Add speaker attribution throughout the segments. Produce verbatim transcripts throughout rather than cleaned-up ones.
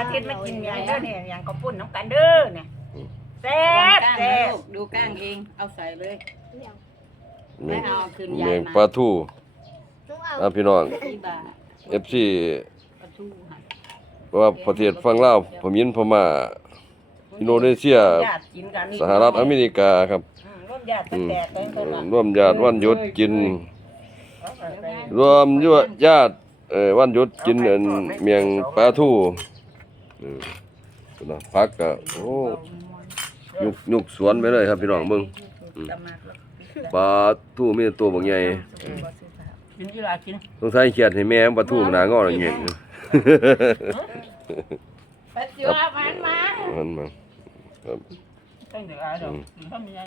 Speaker 1: ทิตย์มากินอย่างเด้อเนี่ยอย่างข้าวปุ้นน้ำกันเด้อเนี่ยแซ่บแซ่บ
Speaker 2: ดูก้างเองเอาใส่เลย
Speaker 3: เมียง
Speaker 2: เอาคืน
Speaker 3: เมี
Speaker 2: ยาย
Speaker 3: ง
Speaker 2: มา
Speaker 3: ปลาทู
Speaker 4: ต้องเอา
Speaker 3: อ่ะพี่น้อง
Speaker 2: ที่บา
Speaker 3: เอฟซี
Speaker 2: ปลาทูค่ะ
Speaker 3: เพราะว่าประเทศฝั่งลาวพมินพม่าอินโดนีเซีย
Speaker 1: ญาติกินกัน
Speaker 3: สหรัฐอเมริกาครับ
Speaker 1: อืมร่วมญาติ
Speaker 3: อืม
Speaker 1: แตกกันคนละ
Speaker 3: ร่วมญาติวันหยุดกิน รวมยวดญาติเอ่อวันหยุดกินเอิ่นเมียงปลาทูเออพุ่นน่ะผักก็โอ้ยุกยุกสวนไปเลยครับพี่น้องเบิ่งปลาทูมีตัวบักใหญ่
Speaker 1: กินที่ลากิน
Speaker 3: สงสัยเครียดให้แม่ปลาทูมันหน้างอแล้วเงี้ย
Speaker 2: ปลาจิ๋วมันมา
Speaker 3: มันมา
Speaker 1: ตั้งแต่อาเดี๋ยวกินข้าวมีไง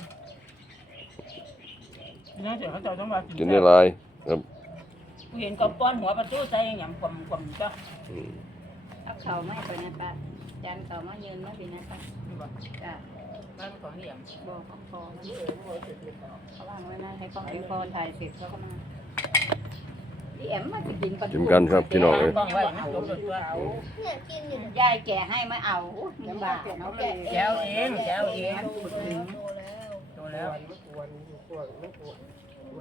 Speaker 1: กินนั่นเสร็จเขาจะต้องมากิน
Speaker 3: กินได้หลายครับ
Speaker 1: เห็นกับป้อนหัวประตูใส่อย่างกลมกลมจ้ะ
Speaker 3: อืม
Speaker 2: เอาเข่าไม่ไปนะป้าจานเข่ามายืนมาพี่นะป้าจ้ะ
Speaker 1: บ้านของเหลี่ยม
Speaker 2: บอกของพอมันเขาวางไว้นะให้ของไอ้พอถ่ายเสร็จเขาก็มาพี่แอมมาจะกินปลาทู
Speaker 3: กินกันครับพี่น้องเอ้ย
Speaker 1: กล้องไว้นะจบเลยตัวเอา
Speaker 4: เนี่ยกินอยู่
Speaker 2: ยายแก่ให้มาเอาลำบากเนาะเลย
Speaker 1: แก้วเองแก้วเอง
Speaker 4: โตแล้ว
Speaker 1: โตแล้ว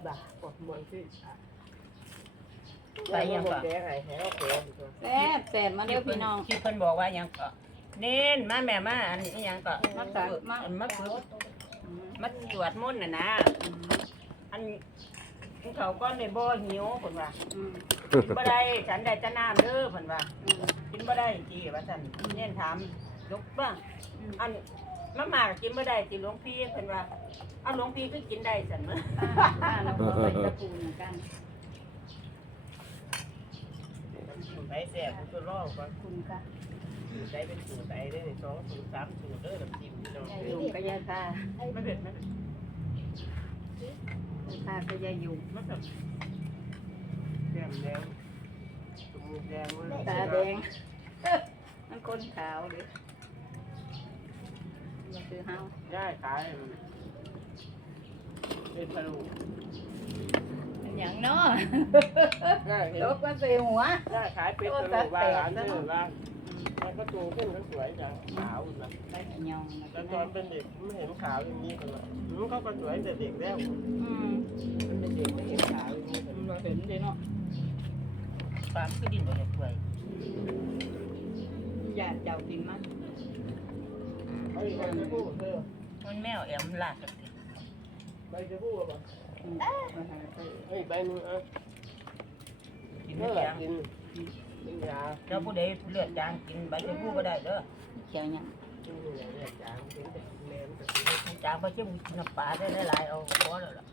Speaker 1: ไปยังก่อน
Speaker 2: แซ่บแซ่บมาเด้อพี่น้อง
Speaker 1: ที่เพิ่นบอกว่ายังก็เน้นมาแม่มาอันนี้ยังก็มาฝึกมามาฝึกมาสวดมนต์น่ะนะอันเขาก็ในบ่หิวเพิ่นว่า
Speaker 2: อืม
Speaker 1: กินบ่ได้ฉันได้แต่น้ำเด้อเพิ่นว่า
Speaker 2: อืม
Speaker 1: กินบ่ได้จีว่าซั่นเน้นถามยกบ้างอันมาม่ากินบ่ได้สิหลวงพี่เพิ่นว่าเอาหลวงพี่คือกินได้ซั่นมั้ย
Speaker 2: ป้าเราก็ไปตะปูเหมือนกัน
Speaker 1: ไปแซ่บตัวรอบก่อน
Speaker 2: คุณค่ะ
Speaker 1: ได้เป็นสูตรใดได้สองสูตรสามสูตรเด้อน้ำจิ้มพี่น้อง
Speaker 2: ยายยุ่งก็ยายตา
Speaker 1: ไม่เผ็ดไม่เผ็ด
Speaker 2: ยายตาก็ยายยุ่ง
Speaker 1: ไม่เผ็ดแดงแดงจมูกแดงเลย
Speaker 2: ตาแดงมันคนขาวเลยมันคือเฮา
Speaker 1: ได้ขายเป็นพะโล้
Speaker 2: เป็นอย่างเนาะ
Speaker 1: ได้เห็น
Speaker 2: ตกมาใส่หัว
Speaker 1: ได้ขายเป็นพะโล้บ้านหลานเด้อบ้านมันก็โตขึ้นมันสวยจังขาวนะ
Speaker 2: ไปขยองนะ
Speaker 1: แต่ตอนเป็นเด็กไม่เห็นขาวอย่างนี้เลยมันเขาก็สวยแต่เด็กแล้ว
Speaker 2: อืม
Speaker 1: มันเป็นเด็กไม่เห็นขาวอย่างนี้เลย
Speaker 2: เราเห็นดีเนาะ
Speaker 1: ฟาร์มคือดินบ่ได้สวย
Speaker 2: อยากเจ้ากินมั้ย
Speaker 1: เอาอีกใบจะพูดเธอมันแมวแอมลากกันใบจะพูดป่ะ
Speaker 2: อืมมาหาไป
Speaker 1: เฮ้ยใบนึงอ่ะกินไม่ได้กินกินยาเจ้าผู้ใดเลือดจางกินใบจะพูดก็ได้เด้อ
Speaker 2: เขียวยัง
Speaker 1: กินนี่แหละเลือดจางกินแต่แมนแต่กินจางไปเชื่อมกินน้ำปลาได้หลายๆเอาพอแล้วล่ะ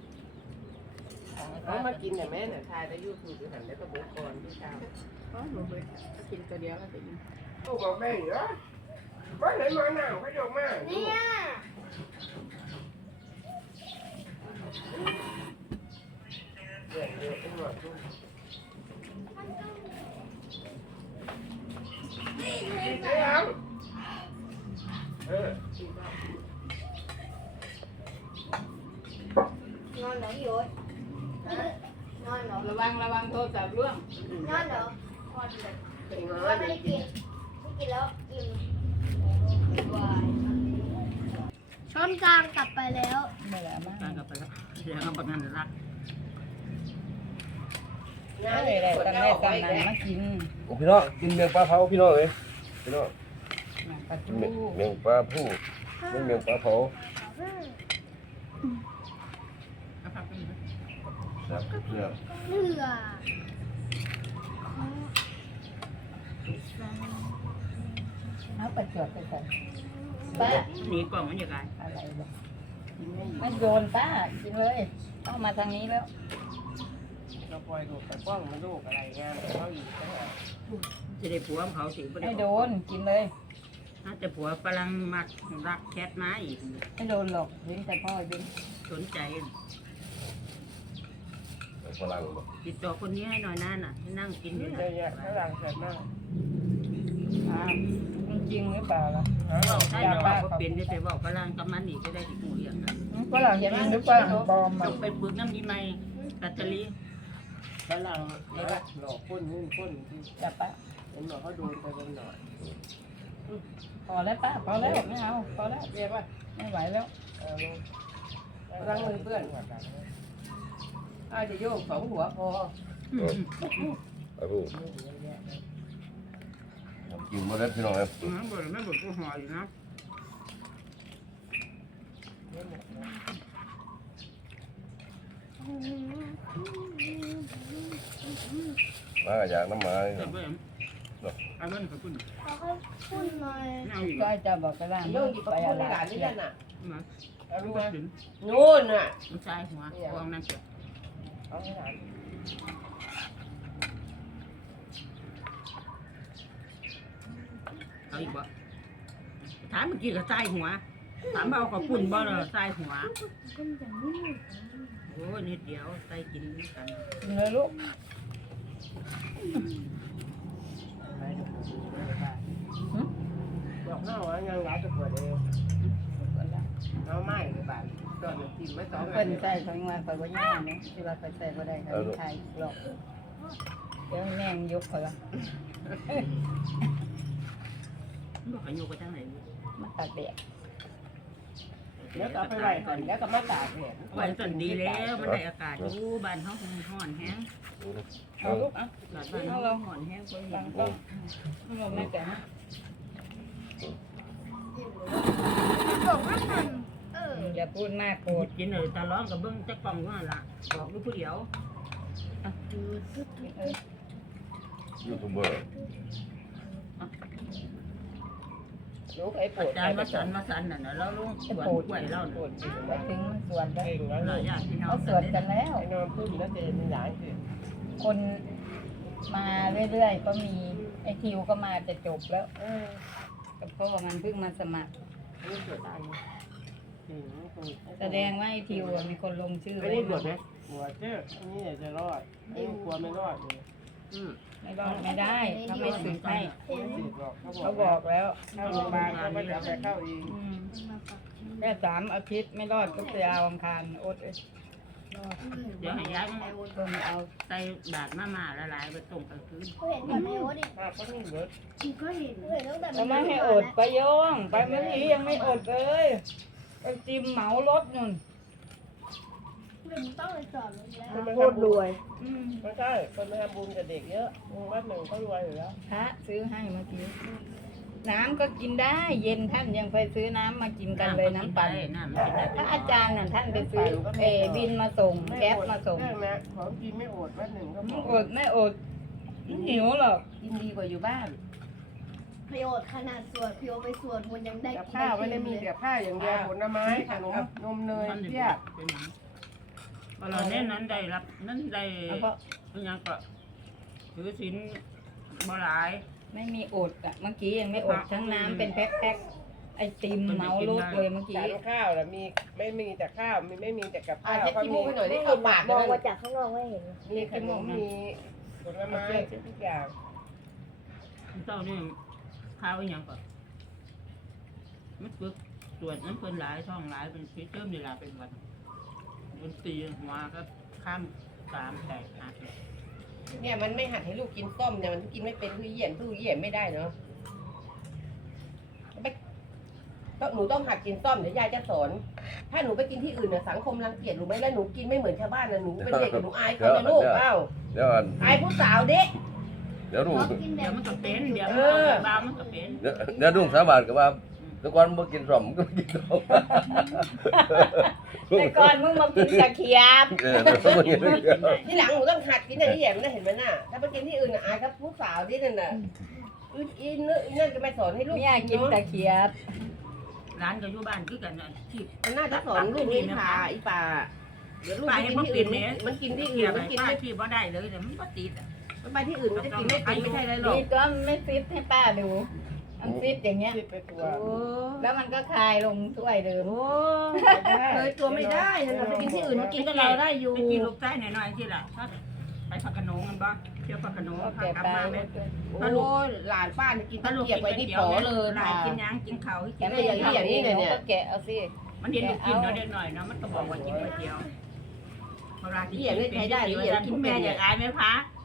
Speaker 1: เอามากินแต่แม่เนี่ยทายได้ยูทูบหันได้ก็เบิดก่อนที่เช้า
Speaker 2: อ๋อหนูไปกินตัวเดียวแล้วจะกิน
Speaker 1: โอ้บอกแม่เหรอไปไหนมาหนาวไปดอกมา
Speaker 4: เนี่ย
Speaker 1: เดือดเดือดเป็นหมดทุกเออน
Speaker 4: อนเหรอพี่โอ๊ตนอนเหรอ
Speaker 2: ระวังระวังโทรศัพท์ร่วง
Speaker 4: นอนเหรอนอนเลย
Speaker 1: เป็นไง
Speaker 4: ว่าไม่ได้กินไม่กินแล้วกินวายช้อนกลางกลับไปแล้ว
Speaker 2: เมื่อไหร่มา
Speaker 1: ตั้งกับไปแล้วเดี๋ยวเอาประกันรัก
Speaker 2: ได้เลยได้ตั้งได้ตั้งนานมากิน
Speaker 3: โอ้พี่น้องกินเมียงปลาเผาพี่น้องเอ้ยพี่น้อง
Speaker 2: ปลาทู
Speaker 3: เมียงเมียงปลาผู้เมียงเมียงปลาเผาครับเพื่อ
Speaker 4: เหนื่อย
Speaker 2: เอาไปจอดไปใส่ป้า
Speaker 1: หนีกล่องมันยังไง
Speaker 2: อะไรบ้างมันโยนป้ากินเลยต้องมาทางนี้แล้ว
Speaker 1: เราปล่อยลูกไปกล้องมันลูกอะไรเงี้ยเขาอีกจะได้ผัวเขาสิ
Speaker 2: ไม่โดนกินเลย
Speaker 1: น่าจะผัวฝรั่งมักรักแคทมาอีก
Speaker 2: ไม่โดนหรอกเห็นแต่พ่อดึง
Speaker 1: สนใจ
Speaker 3: ฝรั่งบ่
Speaker 1: ติดต่อคนนี้ให้หน่อยนั่นน่ะให้นั่งกินอยู่นะฝรั่งแคทมาก
Speaker 2: อ่าจริงหรือเปล่าล่ะ
Speaker 1: เราถ้าเราก็เป็นได้ไปบอกฝรั่งกับมันอีกก็ได้ที่กูเรียกนะ
Speaker 2: ฝรั่งจริงหรือเปล่าปลอม
Speaker 1: ต้องไปฝึกน้ำดีไหมกัตเตอรี่ฝรั่งหลอกคนนู่นคน
Speaker 2: จับปะ
Speaker 1: ฝผมบอกเขาดูไปบนหน่อย
Speaker 2: พอแล้วป้าพอแล้วไม่เอาพอแล้ว
Speaker 1: เรียกว่า
Speaker 2: ไม่ไหวแล้ว
Speaker 1: รังมือเพื่อนอาจะโยกสองหัวพอ
Speaker 3: ไปพูดกินมาแล้วพี่น้องครับ
Speaker 1: อืมบ่ไม่บ่ก็ห่ออยู่นะ
Speaker 3: มาอยากน้ำมา
Speaker 1: เติมเบิ่มเอาเงินขอบคุณ
Speaker 4: เขาก็พูดหน่อย
Speaker 1: เอาอีก
Speaker 2: ก็จะบอกกระล่าง
Speaker 1: โยกหยิบ
Speaker 2: ไป
Speaker 1: ไป
Speaker 2: อะ
Speaker 1: อะไร
Speaker 2: ไร
Speaker 1: นี่นั่นน่ะ
Speaker 5: มา
Speaker 1: เอา
Speaker 5: ลู
Speaker 1: ลู
Speaker 5: ก
Speaker 1: ก
Speaker 5: มา
Speaker 1: มา
Speaker 5: ถึง
Speaker 1: นู่นน่ะ
Speaker 5: มันชายหัววางนั่นเจ็บ
Speaker 1: เอาให้หลาน
Speaker 5: เอาอีกบ่ถามเมื่อกี้ก็ชายหัวถามเบากับปุ่นบ่เลยชายหัว
Speaker 4: ก็จะไม่
Speaker 5: โอ้นิดเดียวใส่กินด้วยกัน
Speaker 2: เลยลูก
Speaker 1: บอกน้าว่ายังหลานจะเปิดเองเอาไม้ในบ้านตอนกินไม่ต้อง
Speaker 2: เป็นใส่ทั้งวันไปว่าย่าเนี่ยที่ว่าไปใส่ก็ได้ค่ะไทยหรอกเดี๋ยวแม่งยกเขาละ
Speaker 5: บ่ขยุกไปทางไหน
Speaker 2: มาตัดแดด
Speaker 1: เดี๋ยวก็ไปไว้ก่อนเดี๋ยวก็มาตากแดด
Speaker 5: ไว้ส่วนดีแล้วมันได้อากาศอยู่บ้านเฮาฮ้อนแฮง
Speaker 2: เอาลูกอ่ะ
Speaker 5: บ้านเฮาฮ้อนแฮงคน
Speaker 2: ตั
Speaker 5: ยัง ง
Speaker 2: ก็เราไม่แก่นะ
Speaker 4: บอกว่ามันเออ
Speaker 2: อย่าพูดมากโกรธ
Speaker 5: กินเลยตาร้อนกับเบิ่งแต่กล่องว่าล่ะบอกอยู่ผู้เดียว
Speaker 3: ยูทูบเบอร์
Speaker 1: ลูกไอ้ปวด
Speaker 5: จานมาสันมาสันน่ะนะแล้วลุงสวนกล้วยเรา
Speaker 1: ปว
Speaker 5: น่ะ
Speaker 1: ดจริง
Speaker 2: ไป
Speaker 1: นะ
Speaker 2: ถึงสวนได้
Speaker 1: เก่งแล้ว
Speaker 5: เราญาติพี่น้อ
Speaker 2: เขา
Speaker 5: ง
Speaker 2: สวนกันแล้ว
Speaker 1: ไอ้นอนพึ่งแล้วเจนมีหลานคือ
Speaker 2: คนมาเรื่อยๆก็มีไอทิวก็มาจะจบแล้ว
Speaker 1: เออ
Speaker 2: กับพ่อมันเพิ่งมาสมัคร
Speaker 1: นี่ปวดตายจริง
Speaker 2: แสดงว่าไอทิวอะมีคนลงชื่อ
Speaker 1: อัน
Speaker 2: ไว้
Speaker 1: นี้ปวดไหมปวดเจ้ออันนี้จะรอดไอ้กลัวไม่รอดเลย
Speaker 5: อืม
Speaker 2: ไม่รอดไม่ได้เขาไม่สืบให้
Speaker 1: ไม่สิบหรอกเขา
Speaker 2: เขา
Speaker 1: บบ อ
Speaker 2: อก กแล้ว
Speaker 1: เข้าโรงพยาบาลเขาไม่จะไปเข้าเอง
Speaker 2: อืมแค่สามอาทิตย์ไม่รอดก็ไปเอาอังคารอดเอ้ย
Speaker 5: เดี๋ยวให้ย้ายมา
Speaker 2: ต้องเอา
Speaker 5: ใส่บาทมามาละลายไปต้มกลางคืน
Speaker 4: เขาเห็นก่อนในโอ๊ตดิ
Speaker 1: ป้าเขาไม่เหลือ
Speaker 4: ก็เห็นเห็นตั้งแต่
Speaker 2: เขาไม่ให้อดไปโยงไปเมื่อกี้ยังไม่อดเลยไปจิมเหมารถนู่น
Speaker 4: เป็นต้องไปสอนมันแล้ว
Speaker 1: มันโคตรรวย
Speaker 2: อืม
Speaker 1: ไม่ใช่คนมาทำบุญกับเด็กเยอะวัดหนึ่งเขารวยอยู่แล้ว
Speaker 2: พระซื้อให้เมื่อกี้น้ำก็กินได้ เย็นท่านยังไปซื้อน้ำมากินกันเลยน้ำปั่น
Speaker 5: น้ำมันกินได้
Speaker 2: ถ้าอาจารย์น่ะท่านไปซื้อเออบินมาส่งแก๊ปมาส่ง
Speaker 1: เรื่องนะของกินไม่อดวัดหนึ่งเขาบ
Speaker 2: ไม่
Speaker 1: อก
Speaker 2: อดไม่อดไม่หิวหรอก
Speaker 1: กินดีกว่าอยู่บ้าน
Speaker 4: ประโยชน์ขนาดสวดพิโอไปสวดมันยังได้
Speaker 1: กับ
Speaker 4: กิน
Speaker 1: ข้าวไม่ได้มีแต่ผ้าอย่างเดียวผลไม้ขนมนมเนยเพี้ย
Speaker 5: เป็นหยังพอเราเน้นนั้นได้รับนั้นได้
Speaker 2: แล้วก็
Speaker 5: เป็นหยังก็ถือศีลบ่หลาย
Speaker 2: ไม่มีอดอ่ะเมื่อกี้ยังไม่อดทั้งน้ำเป็นแพ็คๆไอติมเมาลูกเลยเมื่อกี้
Speaker 1: จานข้าวน่ะมีไม่มีแต่ข้าวมีไม่มีแต่กับ
Speaker 6: อา
Speaker 1: ข้า
Speaker 6: จ
Speaker 1: ว
Speaker 6: จะ
Speaker 1: ก็
Speaker 6: ขี้
Speaker 1: มี
Speaker 6: มูกหน่อยได้เข้าปาก
Speaker 4: มอง
Speaker 6: นะ
Speaker 4: มาจากข้างนอกไม่เห็น
Speaker 1: มีขนมมีผลไม้ทุกอย่าง
Speaker 5: เจ้านี่ข้าวอีหยังก็มันฝึกตรวจน้ำเพิ่นหลายท้องหลายเป็นพิษเติมนี่ล่ะเป็นวันดนตรีหัวก็ข้ามสามแตกหัก
Speaker 6: เนี่ยมันไม่หัดให้ลูกกินส้มเนี่ยมันกินไม่เป็นคือเหยียนสู้เหยียนไม่ได้เนาะไปต้องหนูต้องหัดกินส้มเดี๋ยวยายจะสอน ถ้าหนูไปกินที่อื่นเนี่ยสังคมรังเกียจหนูไหมแล้วหนูกินไม่เหมือนชาวบ้านนะหนูเป็นเด็กหนูอายเขานะลูกเอ้า
Speaker 3: เดี๋ยวอัน
Speaker 6: อายผู้สาวเด็ก
Speaker 3: เดี๋ยวดู
Speaker 4: กินแบ
Speaker 5: เดี๋ย
Speaker 4: บ
Speaker 5: วมันก็เป็นเดี๋ยว
Speaker 6: เอ
Speaker 5: มัน
Speaker 6: อ
Speaker 5: ก็บาวมันก็เป็น
Speaker 3: เดี๋ยวเดี๋ยวดุ้งสาบานกับว่าทุกวันบ่กินส้มก็กินส้ม
Speaker 2: แต่ก่อนมึงมากินตะเคียบ
Speaker 3: เออเดี๋ยวมันอย่างนี้
Speaker 6: ที่หลังหนูต้องหัดกินอย่างที่เหยียนนะเห็นไหมน่ะถ้าไปกินที่อื่นน่ะอายครับผู้สาวที่นั่นน่ะอีอีนอีนั่นก็ไม่สอนให้ลูก
Speaker 2: เนี่ยกินตะ
Speaker 6: เนาะ
Speaker 2: เคียบ
Speaker 5: ร้านก็อยู่บ้านคือกันน่ะที่
Speaker 6: มันน่าจะสอนลูกนี่ค่ะอีป่าเดี๋ยวลูกไปกินที่อื่นมันกินที่อื่
Speaker 5: เกี่ย
Speaker 6: น
Speaker 5: ว
Speaker 6: มันกิน
Speaker 5: ป้า
Speaker 6: ไม่
Speaker 5: ที่บ่ได้เลยเดี๋ยวมันบ่ติดอ่ะ
Speaker 6: มันไปที่อื่นมันจะกินไม่เป็นไม่ใช่ไรหรอ
Speaker 2: ดี
Speaker 6: ก
Speaker 2: ก็ไม่ฟิตให้ป้าดูมันฟิตอย่างเงี้ย
Speaker 1: คิดไปตัว
Speaker 6: โอ้
Speaker 2: แล้วมันก็คลายลงถ้วยเดิม
Speaker 6: โหเลยตัวไม่ได้นะไปกินที่อื่นมันกินกับเราได้อยู่
Speaker 5: ไปกินลูกใต้หน่อยๆที่ล่ะถ้าไปพักขนงกันบ่เที่ยวพักขนง
Speaker 2: ก็
Speaker 5: พา
Speaker 2: แก่
Speaker 5: กลับ
Speaker 2: ไป
Speaker 5: มาแม่
Speaker 6: โอ้หลานป้าเนี่ยกินตะเกียบไว้นี่ป๋อเลย
Speaker 5: หลา
Speaker 6: ค่ะ
Speaker 5: ยกินยังกินข้าวให้กิ
Speaker 2: แก
Speaker 5: น
Speaker 2: ไม่อย่างนี้อย่างนี้เนี่ยก็แกะเอาสิ
Speaker 5: มันเห็นลูกกินเนาะเด็กหน่อยเนาะมันก็บอกว่ากินก๋วยเตี๋ยวเวลาที่กินเป็นกินแม่อยากอายไหมพะ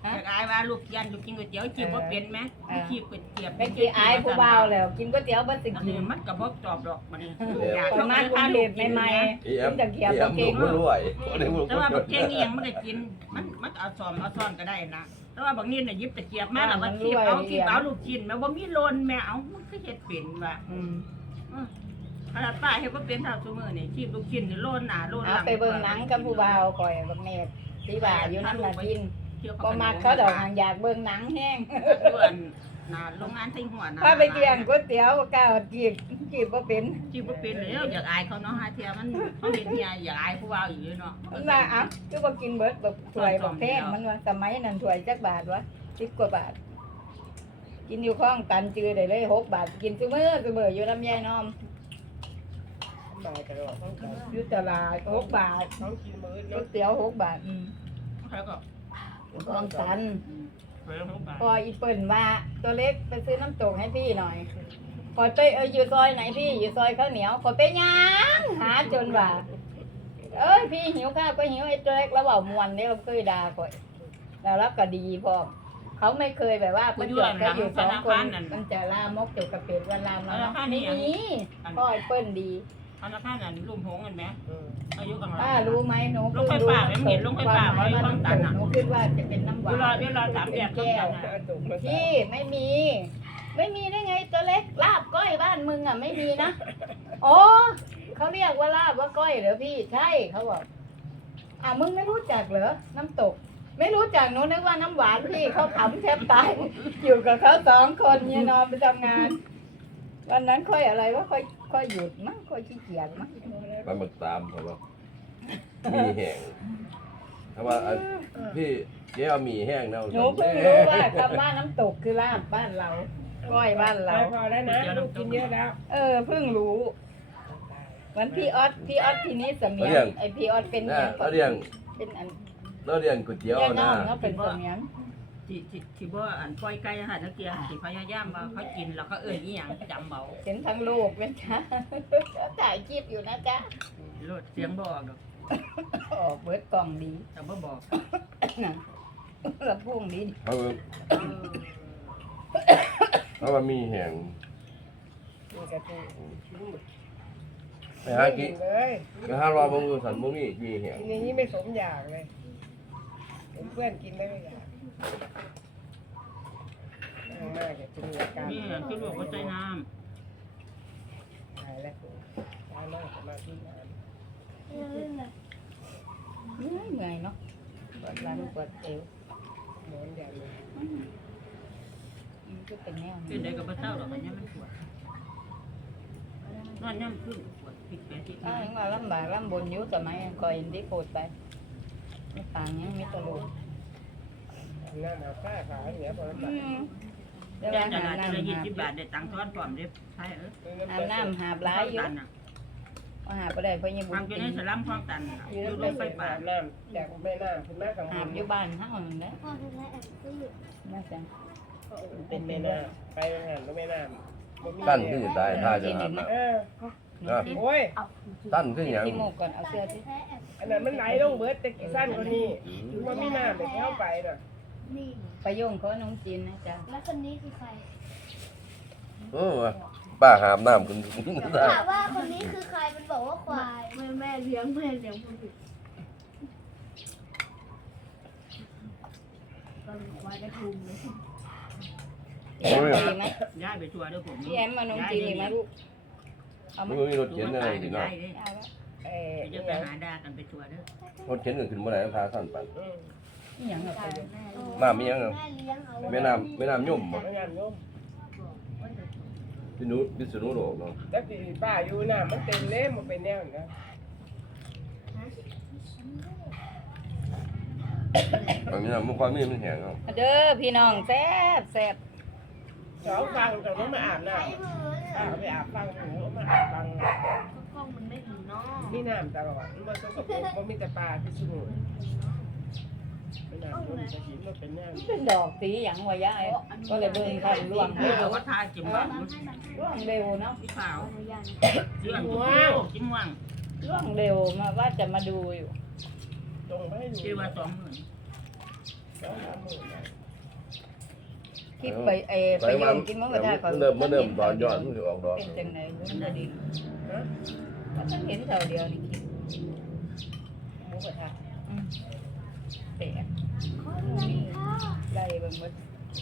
Speaker 5: อยากอายว่าลูกยันลูกกินก๋วยเตี๋ยวจีบบ่เป็นไหมจีบก๋วยเตี๋ยว
Speaker 2: ไปกี่อายผู้บ่าวแล้ว กินก๋วยเตี๋ยวบ่สิ
Speaker 5: อัน
Speaker 2: กิ
Speaker 5: นี้
Speaker 2: น
Speaker 5: มันก็บ่ตอบดอกมันอยาก
Speaker 2: คนมากกรุงเทพใหม่ๆ
Speaker 3: อีแอม
Speaker 2: กินแต่เกียบ
Speaker 3: อีแอ
Speaker 2: บ่
Speaker 3: ม
Speaker 2: เก่ง
Speaker 3: ลูกรวยบ่ได้ลูก
Speaker 5: แต่ว่าบางเก่งอีหยังมันก็กินมันมันเอาซ้อมเอาซ้อนก็ได้นะแต่ว่าบางนี่น่ะหยิบตะเกียบมาแล้วว่าคีบเอาคีบเอาลูกชิ้นแม่บ่มีโลนแม่เอามันก็เฮ็ดเป็นว่ะ
Speaker 2: อืม
Speaker 5: ขนาดป้าเฮ็ดบ่เป็นเท่าซุมื้อนี่คีบลูกชิ้นนี่โลนหน้าโลนห
Speaker 2: เอา
Speaker 5: ลัง
Speaker 2: ไปเบิ่งหนังกับผู้บ่าวก่อยบักเมดที่บ่าอยู่นั่นน่ะกินบ่มักเขาดอกหางอยากเบิ่งหนังแห้ง
Speaker 5: ส่วนหน้าโรงงานทิ้งหัวนะ
Speaker 2: ถ้าไปเกี่ยงก๋วยเตี๋ยวบ่กล้าจีบจีบบ่เป็น
Speaker 5: จีบบ่เป็นแล้วอยากอายเขาเนาะหาเที่ยมันเขาเฮ็ดเนี่ยอยากอายผู้ว่าอยู่เนาะ
Speaker 2: มันว่าอ่ะคือบ่กินเบิดบ่ถ้วยบ่แพงมันว่าสมัยนั้นถ้วยจักบาทวะสิบกว่าบาท กินอยู่ข้องตันจือได้เลยหกบาทกินซุมื้อซุมื้ออยู่ลำไยน้อม
Speaker 6: มาตลอดต้องกิน
Speaker 2: อยู่ตลาดหกบาท
Speaker 6: ต้องกินมื้อ
Speaker 2: ก๋ว
Speaker 6: เนาะ
Speaker 2: ยเตี๋ยวหกบาทอืม
Speaker 5: เขาก็
Speaker 2: ข้องตัน
Speaker 5: เพิ่มเข้าไป
Speaker 2: พออีเปิ่นว่าตัวเล็กไปซื้อน้ำตกให้พี่หน่อยพอไปเอออยู่ซอยไหนพี่อยู่ซอยข้าวเหนียวพอไปย่างหาจนว่าเอ้ยพี่หิวข้าวก็หิวไอ้ตัวเล็กแล้วว่ามวนเนี่ยเราเคยด่าก่อยแล้วรับก็ดีพอเขาไม่เคยแบบว่ามันจดก็อยู่สองคนมันจะลามกจกกระเป็ดวันลามแล้วนะไม่มีพ่อไอ้เปิ้ลดี
Speaker 5: ธนาคารนั้นลุ่มหงกันไหม
Speaker 6: อืม
Speaker 5: อายุกัน
Speaker 2: ป้ารู้ไหมหนู
Speaker 5: ลงไฟฟ้าไม่เห็นลงไฟฟ้าไว้
Speaker 2: ว่า
Speaker 5: ข้างตันอ่ะ
Speaker 2: หนูคิดว่าจะเป็นน้ำหวา
Speaker 5: เวน ลาเวลาสามแยก
Speaker 2: แก้ว
Speaker 6: เอาตุกมาใส่
Speaker 2: พี่ไม่มี ไม่มีได้ไงตัวเล็กลาบก้อยบ้านมึงอ่ะไม่มีนะโอ้เขาเรียกว่าลาบว่าก้อยเหรอพี่ใช่เขาบอกอ่ะมึงไม่รู้จักเหรอน้ำตก ไม่รู้จักหนูนึกว่าน้ำหวานพี่เขาขำแทบตายอยู่กับเขาสองคนเนี่ยนอนไปทำงาน วันนั้นค่อยอะไรว่าค่อยค่อยหยุดมั้งค่อยขี้เกียจมั้ง
Speaker 3: ไปหมึกตามเขาว่ามีแห้งถ้าว่าอันพี่เจ๊เอาหมี่แห้งเนาะ
Speaker 2: หนูเพิ่งรู้ว่าคำว่าน้ำตกคือลาบบ้านเรา ก้อยบ้าน
Speaker 6: ไป
Speaker 2: เรา
Speaker 6: พอแล้วนะลูกกินเยอะแล้ว
Speaker 2: เออเพิ่งรู้เหมือนพี่ออสพี่ออสทีนี้เสมียงไอพี่ออสเป็น
Speaker 3: น่ะ
Speaker 2: เนี่ย
Speaker 3: เราเรียง
Speaker 2: เป็นอัน
Speaker 3: เราเรียงก๋วยเตี๋ยว
Speaker 2: แย่น้
Speaker 3: นะ
Speaker 2: องเขาเป็นเสมียง
Speaker 5: ที่ที่ที่ว่าอันปล่อยไก่อาหารนักเกียร์ที่พยายามว่าเขากินแล้วก็เอ่ยอีหยังจำเบา
Speaker 2: เห็นทั้งโลกเลยจ้ะถ่ายคลิปอยู่นะจ๊ะ
Speaker 5: โลดเสียงบอกดอก
Speaker 2: ออกเบิดกล่องดี
Speaker 5: แต่บ่บอก
Speaker 2: นะแล้วพุ่งดี
Speaker 3: เขาว่าเขาว่ามีแห้ง
Speaker 6: นี่กระทู
Speaker 3: ไปหากิน
Speaker 6: เลย
Speaker 3: ไปหารอบางมือสันบ่มีมีแห้ง
Speaker 6: กินอย่างนี้ไม่สมอยากเลยเพื่อนกินไม่อยากนั่งมากจะมีอาการ
Speaker 5: นี่ที่บอกว่าใจน้
Speaker 6: หายแล้วตายมากสมาธินาน
Speaker 2: เหนื่อยเหนื่อยเนาะปวดหลังปวดเอว
Speaker 6: หมอนอย่างนี้
Speaker 2: มันก็เป็นแนว
Speaker 5: ำ
Speaker 2: นี้
Speaker 5: เป็นได้กับพระเจ้าดอกอันนี้มันปวดนอนย่ำขึ้นปวดผิดแปลกที่
Speaker 2: ถ้าอย่างว่าลำบากลำบนอยุ่สมัยก่อยอินที่โคตรไปไม่ต่างยังมีตลก
Speaker 6: หน้าหนาฝ้าขาเหนียวพอแล้ว
Speaker 2: อืมเว
Speaker 5: แต่
Speaker 2: ลา
Speaker 5: จะ
Speaker 2: หา
Speaker 5: ละ
Speaker 2: น้ำ
Speaker 5: จะยี่
Speaker 2: หา
Speaker 5: สิบบาทได้ตังค์ทอนพร้อมได้ใช่เออ
Speaker 2: อาบน้ำหาปลาอยู่
Speaker 5: ตันอ่ะ
Speaker 2: ว่าหาไปได้เพราะยังบุ
Speaker 5: ฟัง
Speaker 2: ญ
Speaker 5: อยู่
Speaker 2: ตี
Speaker 5: ในสลัมคลองตันอยู่รถไฟฟ้า
Speaker 6: น้ำจากแม่น้ำคุณแม่กัง
Speaker 2: หาบอยู่บ้านเฮานั่นแหละ
Speaker 4: พ่อทำไมแอบซื้อ
Speaker 2: น่าจัง
Speaker 6: เป็นแม่น้ำไปงานก็แม่น้ำ
Speaker 3: ตั้นขึ้นจะตายท่าจะอาบน้
Speaker 6: เออ
Speaker 2: นี่ที่
Speaker 6: โอ้ย
Speaker 3: ำตั้นขึ้นอย่าง
Speaker 2: ที่หมูกก่อนเอาเสื้อที่
Speaker 4: แพ้แอบ
Speaker 6: อันนั้นมันไหลลงเบิดแต่กี่สั้นกว่านี้คือว่ามีน้ำไปเข้าไปน่ะ
Speaker 4: นี่
Speaker 2: ประโยงเขาน้องจีนนะจ๊ะ
Speaker 4: แล้วคนนี้คือใคร
Speaker 3: โอ้ป้าหาบน้ำขึ้น
Speaker 4: ถามว่าคนนี้คือใครมันบอกว่าควายแม่แม่เลี้ยงแม่เลี้ยงคนอื่นตอนควายกระทุมเลย
Speaker 2: พี่แอมดีไหม
Speaker 5: ย้ายไปทัวร์ด้วยผม
Speaker 2: พี่แอมมาน้องจีนอีกไหมลูกเอา
Speaker 3: มั
Speaker 2: มาน
Speaker 3: มีรถเข็นอะไรสิเนาะ
Speaker 2: เอาละ
Speaker 6: เออ
Speaker 5: จะไปหาดากันไปทัวร์เด้อ
Speaker 3: รถเข็นก็ขึ้นบ่ได้ขาสั้นไป
Speaker 2: นี่หยังเอาไปดู
Speaker 3: น้ำมีหยังอะ
Speaker 4: แม่เลี้ยงเอา
Speaker 3: แม่น้ำแม่น้ำย่มบ่
Speaker 6: ไม่งานโยม
Speaker 3: พิษณุพิษณุโลกเนาะ
Speaker 6: แต่ปีป้าอยู่น้ำมันเต็มเล่มมันเป็นแนวนะ
Speaker 3: บางทีน้ำมันความมีมันแห้งเนาะ
Speaker 2: มาเด้อพี่น้องแซ่บแซ่บ
Speaker 6: สองฟังแต่ต้องมาอาบน้
Speaker 4: ไอ้มือ
Speaker 6: ำป้าไปอาบฟังหนูมาอาบฟัง
Speaker 4: กล้องมันไม่ถึงเนาะ
Speaker 6: มีน้ำตลอดมันก็กระโปงมันมีแต่ปลาที่สมุนไม่น้ำมันจะหินมันเป็นแนว
Speaker 2: เป็นดอกสีหยังวะยายก็เลยเบิ่งเขาล่วง
Speaker 5: เอ
Speaker 2: เร็
Speaker 5: อ
Speaker 2: ว
Speaker 5: ว่าทาจิมบัง
Speaker 2: ล่วงเร็วเนาะ
Speaker 5: ที่ขาว
Speaker 4: อนุญาต
Speaker 5: เรื่องจิ้มจิ้มว่าง
Speaker 2: ล่วงเร็วมาว่าจะมาดูอยู่
Speaker 6: ตรงไปดู
Speaker 5: ชื่อว่าสองหมื่น
Speaker 6: สองสามหมื่นนะ
Speaker 2: คิดไปเอไปโยมกินหมื้อกระทะก่อน
Speaker 3: เริ่มเริ่มตอนยอดมันสิออกดอก
Speaker 2: เป็นจังไหนเรื่องบ่ดีก็ฉันเห็นเท่าเดียวนี่คิด
Speaker 6: หมูกระทะ
Speaker 2: อืมแปลก
Speaker 4: ขอเงินค่ะ
Speaker 2: ไล่เบิ่งหมด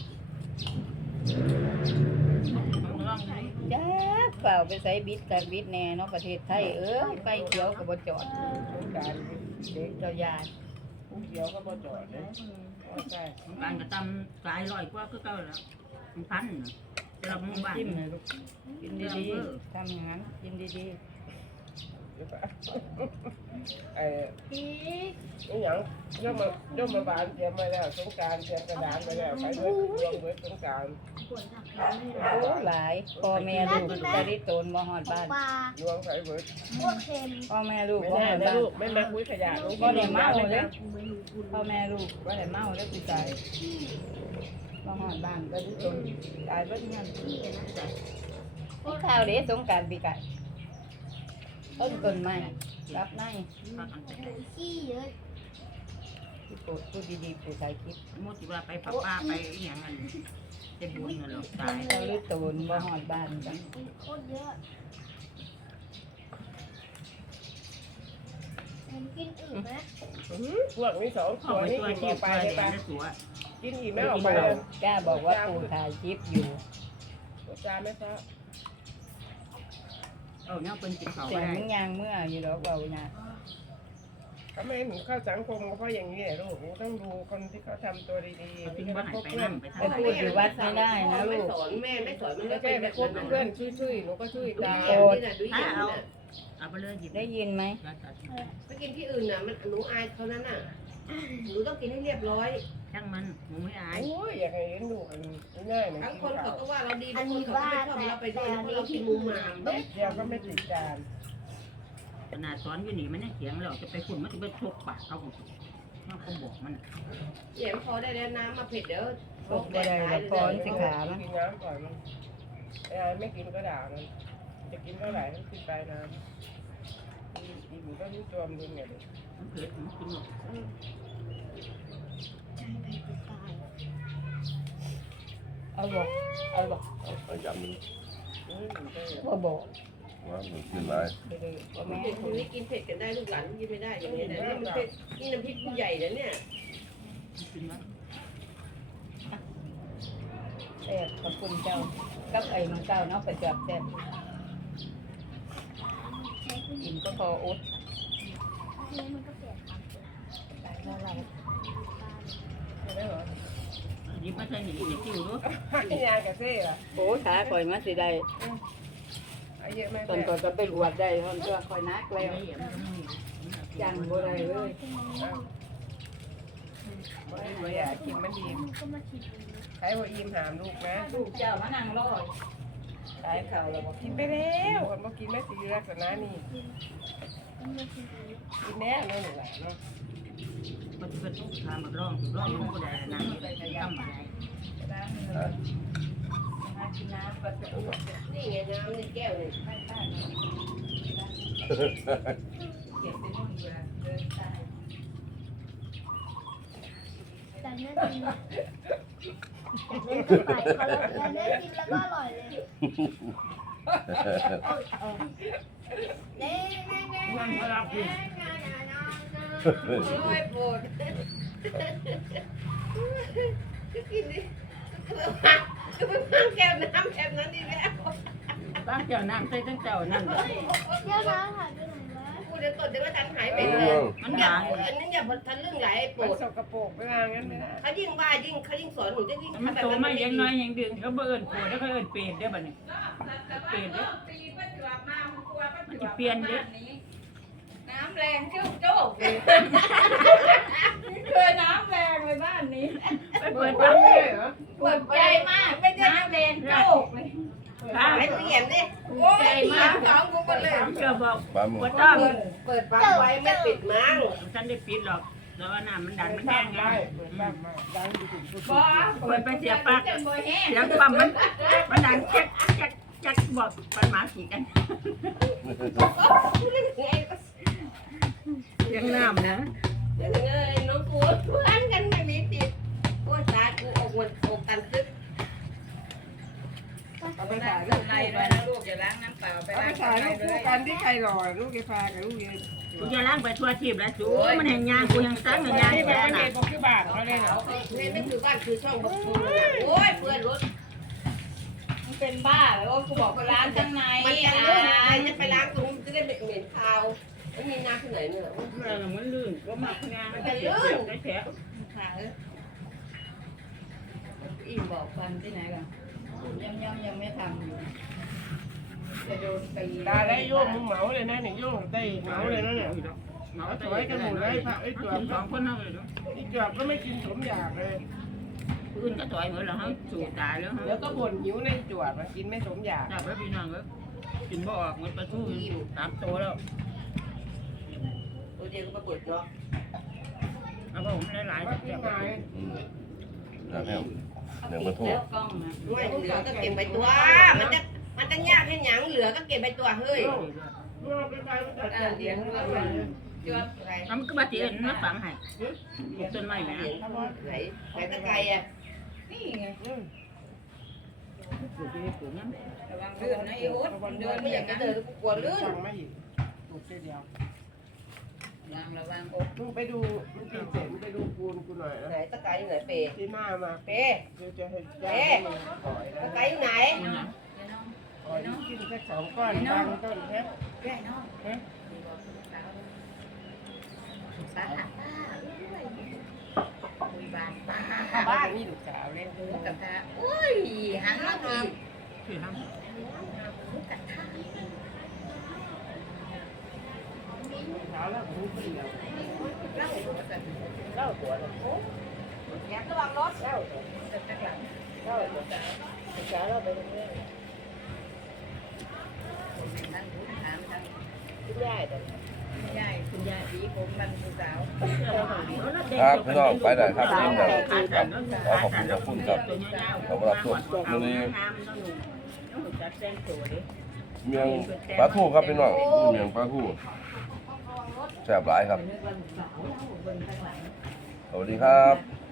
Speaker 5: มันร้องไห้
Speaker 2: จ้าเปล่าไปใส่บิดกันบิดแน่เนาะประเทศไทยเอ้ยไฟเขียวก็บ่จอด
Speaker 6: สงกราร
Speaker 2: เด็กเจ้ายา
Speaker 6: ผู้เดียวก็บ่จอดเลยใช่
Speaker 5: การกระตำกายลอยกว่าคือเก่าแล้วมันพันน่ะจะรับหมู่บ้าน
Speaker 2: จิ้มเลยลูกกินดีๆทำอย่างนั้นกินดี
Speaker 6: ไอ้
Speaker 4: พี่
Speaker 6: นี่หยังย่อมมาย่อมมาบานเตรียมไว้แล้วสงกรารเตรียมกระดานไว้แล้วไปเบิดรวมเบิดสงกราร
Speaker 4: ปวดหักขาไม่
Speaker 2: ๆโอ้หลายพ่อแม่ลูกตะลิโตนบ่ฮอดบ้าน
Speaker 4: ปลาร
Speaker 6: วมไปเบิด
Speaker 4: ปวดเค็ม
Speaker 2: พ่อแม่ลูก
Speaker 6: ไม่
Speaker 2: บ่
Speaker 6: ได้
Speaker 2: ฮอด
Speaker 6: นะ
Speaker 2: บ้าน
Speaker 6: ลูกไม่มาคุยขยะลูก
Speaker 2: บ่ได้เมาเลย
Speaker 6: นะ
Speaker 2: พ่อแม่ลูกบ่ได้เมาแล้วกูตายบ่ฮอดบ้านตะลิโตนตายเบิดงั้นนี่ข้าวเด้สงกรานต์ปีไก่ต้นต้นไม้รับใน
Speaker 5: พากันไป
Speaker 4: ขี้เยอะ
Speaker 2: ที่ปลูกพูดดีๆปลูกถ่ายคลิป
Speaker 5: มุติว่าไปป้าป้าไปอหย่างนั้นจะบุญกันหรอกตาย
Speaker 2: ตะลิโตนบ่ฮอดบ้านกัน
Speaker 4: โคตรเยอะผมกินอื่นไหม
Speaker 6: พวกนี้สอง
Speaker 5: เข้า
Speaker 6: ตัว
Speaker 5: ไป
Speaker 6: นี่
Speaker 5: ตัว
Speaker 6: กิน
Speaker 5: ชี
Speaker 6: อ
Speaker 5: พ
Speaker 6: อกไป
Speaker 5: ไป
Speaker 6: เลย
Speaker 5: แด
Speaker 6: ปะ
Speaker 5: งตัว
Speaker 6: กินอีกไม่ออกไปเลย
Speaker 2: กล้าบอกว่าปลูกถ่ายคลิปอยู่
Speaker 6: จานไหมครับ
Speaker 5: เอาเนี่ยเป็นกินเขา
Speaker 2: เสี
Speaker 5: ไป
Speaker 2: ยง
Speaker 5: ได้
Speaker 2: มึงยางเมื่ออยู่ดอกเบานะ
Speaker 6: ก็ไม่หนูเข้าสังคมก็เพราะอย่างนี้แหละลูกหนูต้องดูคนที่เขาทำตัวดีๆ
Speaker 5: ทิ้ง
Speaker 6: ไม่
Speaker 5: บ้า
Speaker 6: ใช่
Speaker 5: น
Speaker 6: พวก
Speaker 5: ไป
Speaker 6: เพื่อ
Speaker 5: นั่
Speaker 6: น
Speaker 5: งไป
Speaker 2: ไป
Speaker 5: ทำ
Speaker 2: พูดอยู่วัดไม่ได้นะลูก
Speaker 6: สอนแม่ไม่สอนมันไม่ใช่ไปคบเพื่อนช่วยๆหนูก็ช่วยตาม
Speaker 2: โอ้
Speaker 6: นี่น่ะดูอย่างนี้น่ะ
Speaker 5: เอาไปเลยหยิบ
Speaker 2: ได้ยินไหม
Speaker 6: ไปกินที่อื่นน่ะมันหนูอายเขานั้นน่ะหนูต้องกินให้เรียบร้อย
Speaker 5: ช่างมันหนูไม่อาย
Speaker 6: โอ้ยอยากให้เห็นดูอันง่ายๆนะ
Speaker 7: ทั้ง
Speaker 6: กิน
Speaker 7: คน
Speaker 6: ข้า
Speaker 7: เขา
Speaker 6: ว
Speaker 7: ก็ว่าเราดี
Speaker 4: อั
Speaker 7: ทั้
Speaker 4: น
Speaker 7: งคน
Speaker 4: นี้
Speaker 7: เขา
Speaker 4: ว่า
Speaker 7: ก็ไม่ชอบ
Speaker 4: แต่
Speaker 7: เราไป
Speaker 4: แต่
Speaker 7: ด้วย
Speaker 4: อัน
Speaker 7: เพราะ
Speaker 4: นี้
Speaker 7: เรากิ
Speaker 4: ที่
Speaker 7: น
Speaker 4: มึ
Speaker 7: มุ
Speaker 4: ง
Speaker 7: ม
Speaker 4: มา
Speaker 7: มา
Speaker 6: เม็ดเดียวก็ไม่ติดจาน
Speaker 5: ขนาดสอนอยู่นี่มันยังเถียงเราจะไปฝุ่นมันจะไปชกปากเขาเขาคงบอกมัน
Speaker 7: เหยียบพอได้แล้วน้ำมาเผ็ดเดี๋ยว
Speaker 2: ตกบ่ได้ละพรสิขามัน
Speaker 6: กินน้ำก่อนมันไอ้อายไม่กินก็ด่ามันจะกินเท่าไหร่ต้องกินปลายน้ำกินก็รู้จอมดูเนี่ยเลย
Speaker 5: มันเผ็ดมันกินหมด
Speaker 2: เอาบอกเอาบอก
Speaker 3: เอายำมัน
Speaker 6: อืมได้
Speaker 2: บ่บอก
Speaker 3: ว่ามันกินหลาย
Speaker 2: ไปเลยบ่แม่
Speaker 7: เด็กคนนี้กินเผ็ดกันได้ลูกหลานกินไม่ได้อย่างนี้นะนี่มันเผ็ดนี่น้ำพริกผู้ใหญ่นะเนี่ย
Speaker 5: กินแล้ว
Speaker 2: แซ่บขอบคุณเจ้ากับไอ้น้องเจ้าเนาะไปจับแซ่บกินก็พออด
Speaker 4: ทีนี้มันก็เปลี่ยนคำ
Speaker 2: ตายแล้วเรา
Speaker 6: ไม่ได้เหรอ
Speaker 5: หยิบมาใส่หนีจะคิวรู้
Speaker 6: ให้ยากระเซ่อะ
Speaker 2: โอ้ขาข่อยมาสิได้
Speaker 6: เอาเยอะไหม
Speaker 2: ตอนก่อนก็ไปบวชได้ตอนเพื่อข่อยนักแล้ว
Speaker 5: เหยียบมันมี
Speaker 2: จังบ่ได้เลย
Speaker 6: บ่ได้บ่อยากกินมันดี
Speaker 4: มันก็มาฉีด
Speaker 6: ใช้หัวอิ่มหามลูกนะ
Speaker 2: ลูกเจ้ามานั่งรอตายข่าวแล้วบ่
Speaker 6: กินไปแล้วคนบ่กินไม่สีลักษณะนี้
Speaker 4: มันมาฉีด
Speaker 6: กินแน่เนาะหนูหลานเนาะ
Speaker 5: มันจะเป็นทุกทางมันร้องร้องลงก็ได้นั่งอยู่ได้ทำอะไร
Speaker 2: ล้างมือมากินน้ำก็จะอ้วก
Speaker 7: นี่ไงน้ำในแก้วนี่
Speaker 2: ไม่ได้เก็บไปนู่นเวลาเดินตาย
Speaker 4: แต่เนื้อจริงเนื้อก็ไปเขาแล้วแต่เนื้อจริงแล้วก็อร่อยเลยเน่เน่เน่
Speaker 5: นั่งก็รับกิน
Speaker 7: โอ้ยโปรดก็กินดิก็ไปพักก็ไปพักแก้วน้ำแบบนั้นดีแล้ว
Speaker 5: ตั้งเจ้านั่งใส่ตั้งเจ้านั่ง
Speaker 4: เดี๋ยวน้ำหายไปไหนวะ
Speaker 7: พูดเดี๋ยวก่อนเดี๋ยวก็ทันหายไปเลย
Speaker 5: มัน
Speaker 7: อย่า
Speaker 5: หาย
Speaker 7: อันนี้อย่าทันเรื่องไหลโปร
Speaker 6: มัน
Speaker 7: ด
Speaker 6: สกปรกเวลางั้นไม่ได้
Speaker 7: เขายิ่งว่ายิ่งเขายิ่งสอนหนูจะยิ่ง
Speaker 5: มันโตมายังน้อยยังดึงเขาเบิ่นปวดแล้วเขาเอิ้นเปรตได้บ่นี่เปรตเด้มันจะเปลี่ยนเด้
Speaker 2: น้ำแรงเจ้าโจ๊กเลยเคยน้ำแรงเลยบ้านนี้
Speaker 5: ไปเปิด
Speaker 6: ไม่
Speaker 5: ปั๊บ
Speaker 6: ได้เหรอ
Speaker 2: ปวดใจมากไม่ใช่น้ำแรงโจ๊กเลย
Speaker 5: ค่ะ
Speaker 7: ไอ้เสียมดิโอ้ยสามสองกูหมดเลย
Speaker 5: เจ้าบอก
Speaker 3: ปลาหมึก
Speaker 5: ว่าต้อง
Speaker 7: เปิดฟังไว้ไม่ปิดมั้ง
Speaker 5: ฉันได้ปิดหรอกแล้วว่าน้ำมันดันมัน
Speaker 6: เปิ
Speaker 5: แห้
Speaker 6: ด
Speaker 5: งไง
Speaker 6: ได้เปิดบ้างมาดังอยู่ถึงสุด
Speaker 2: บ่
Speaker 5: เปิดไปเสียปากเสียงปั๊มมันมันดังแจ๊กแจ๊กแจ๊กบอกปันหมาขี่กันเสียงน้ำนะ
Speaker 7: เอ้ยน้องกูเพื่อนกันไม่มีติดโอ้ยตายกูออกเงินออกตันซึก
Speaker 5: เอาไปถ่ายรูปในด้วยนะลูกอย่าล้างน้ำเปล่าไปล้างถ่ายรูปคู่กันที่ใครหล่อลูกไอ้ฟ้ากับลูกเย็น
Speaker 1: กูจะล้างไปทั่วทีบแล้วจูมันแห่งยางกูยังตั้งแห่งยาง
Speaker 5: ที่
Speaker 1: แค่
Speaker 5: มัน
Speaker 1: น่ะ
Speaker 5: เป็นบอกคือบาทเขาเลยเหรอ
Speaker 7: เล่นไม่คือบ้านคือช่องบักฟูนะโอ้ยเพื่อนรถ
Speaker 2: มันเป็นบ้าเลยว่ากูบอกไปล้างข้างใน
Speaker 7: มันจะลื่นใครจะไปล้างตรงจะได้เหม็นคาวมันมีน้ำที่ไหนเนี่ย
Speaker 5: มันลื่นก็มากงานมันจะลื่นได้แผล
Speaker 2: ค่ะเอออิ่มบอกฟันที่ไหนกันยังยังยังไม่ทำอยู่จะโดนตี
Speaker 5: ตาได้โยมมึงเหมาเลยนะเนี่ยโยมได้เหมาเลยนะเนี่ยเหมาสวยกันหมดเลยพระไอ้จวบสองคนเท่าเลยไอ้จวบก็ไม่กินสมอยากเลย
Speaker 1: อื่นก็ต่อยเหมือนเราเขาสูดตายแล้ว
Speaker 5: แล้วก็บ่นหิวในจวบมากินไม่สมอยาก
Speaker 1: จับแล้วพี่น้องก็กินบ่ออกมันปลาทูสามตัวแล้ว
Speaker 7: ตัวเดียวก็เปิดเนาะ
Speaker 1: เอาผมหลายๆ
Speaker 5: ว่า
Speaker 1: จั
Speaker 5: พี่
Speaker 1: บ
Speaker 5: นาย
Speaker 3: อืมอยากให้เดี๋ยวมาโทษ
Speaker 2: แล้วกล้องนะ
Speaker 7: ด้วยเหลือก็เก็บไปตัว มันจะมันจะยากแค่หยังเหลือก็เก็บไปตัวเฮ้ย
Speaker 5: เราไปไปมันจัด
Speaker 7: อ่าเดี๋ยวเราไปจวบอะไร
Speaker 1: ทำก็มาตีมาฝังให้ต้นไม้แม่
Speaker 7: เห็นไหนไหนตะไคร้อ่ะ
Speaker 2: นี่ไง
Speaker 1: ปลูกที่ปลูกนั้น
Speaker 2: ระวังลื่นนะไอ้โอ๊ตเดิน
Speaker 7: ไม่
Speaker 2: ไม่อยาก ก
Speaker 7: อายจะ
Speaker 2: จะ
Speaker 7: เดิ
Speaker 2: เดิ
Speaker 7: น
Speaker 2: น
Speaker 7: กลัวลื่น
Speaker 5: สั่งมาอีกถูกเดียว
Speaker 2: ระวังระวังโอ๊ต
Speaker 5: มึงไปดูมึงกินเสร็จมึงไปดูปูนกูหน่อยนะ
Speaker 7: ไหนตะไคร้อยู่ไหนเปย์
Speaker 5: ที่หน้ามา
Speaker 7: เปย์
Speaker 5: เดี๋ยวจะให้ย่าให้มึงปล่อย
Speaker 7: ตะ
Speaker 5: นะ
Speaker 7: ไคร้อยู่ไหน
Speaker 5: ปล่อยกินแค่สองก้อนบางต้นแค่
Speaker 2: แก่น้อง
Speaker 4: ป้าป้าคุยบ้านป้า
Speaker 5: บ้านนี่ลูกสาวเลย
Speaker 2: กับตาโอ้ยหันมาอีก
Speaker 1: ที่ทำ
Speaker 2: กับท่า
Speaker 5: สาวแล้วหูเปลี่ยว
Speaker 2: เล่าตัวสัตว์
Speaker 5: เล่าตัวเลยโอ้
Speaker 7: อยากระวังรถ
Speaker 5: เล่าตัว
Speaker 2: สัตว์ต่าง
Speaker 5: เล่าตัวสาวแล้วไปเรื่อย
Speaker 2: ๆนั่งดูถามทั้ง
Speaker 5: คุณยายแต่
Speaker 2: คุณยายคุณยายสีผมมันผู้สาว
Speaker 3: ครับพี่น้องไปได้ครับนี่แบบครับขอขอบคุณกับคุณครับขอบคุณรับชมวันนี้เมียงปลาทูครับพี่น้องเมียงปลาทูแซ่บหลายครับ
Speaker 2: นึกว่าสาวเล่าบนข้างหลัง
Speaker 3: สวัสดีครับ